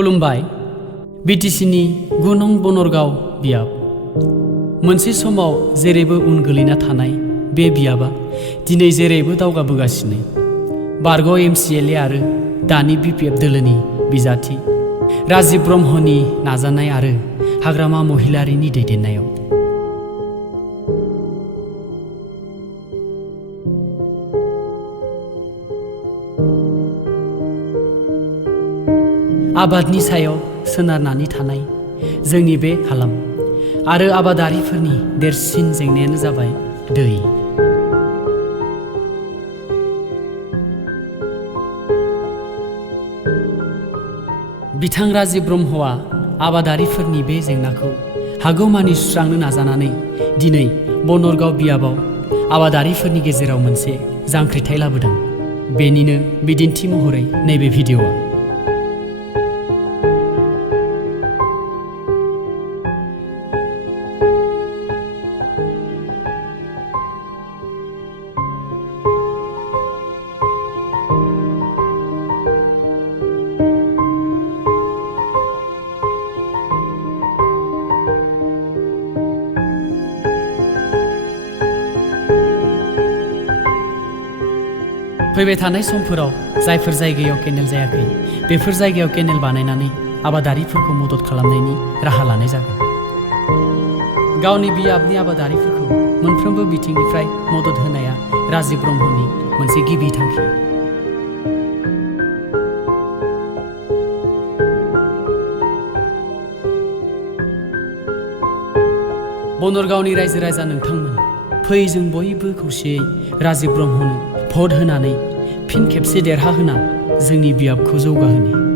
खुलुमबाय। बिटिसिनि 9 नं बनरगाव बियाब। मोनसे समाव जेरैबो उन गोलैना थानाय बे बियाबा दिनै जेरैबो दावगाबोगासिनो। बारग' MCLA आरो दानि BPF दोलोनि बिजाथि राजिब ब्रह्मनि नाजानाय आरो हाग्रामा महिलारिनि दैदेननायाव आबादनि सायाव सोनारनानै थानाय जोंनि बे हालाम आरो आबादारिफोरनि देरसिन जेंनायानो जाबाय दै। बिथां राजिब ब्रह्मआ आबादारिफोरनि बे जेंनाखौ हागौमानि सुस्रांनो नाजानानै दिनै बनरगाव बियाबाव आबादारिफोरनि गेजेराव मोनसे जांख्रिथाय लाबोदों। बेनिनो बिदिन्थि महरै नैबे भिडिअ'आ। फैबाय थानाय समफोराव जायफोर जायगायाव केनेल जायाखै बेफोर जायगायाव केनेल बानायनानै आबादारिफोरखौ मदद खालामनायनि राहा लानाय जागोन। गावनि बियाबनि आबादारिफोरखौ मोनफ्रोमबो बिथिंनिफ्राय मदद होनाया राजिब ब्रह्मनि मोनसे गिबि थांखि। बनरगावनि रायजो राजा नोंथांमोन, फै जों बयबो खौसेयै राजिब ब्रह्मनो भट होनानै फिन खेबसे देरहाहोना जोंनि बियाबखौ जौगाहोनो।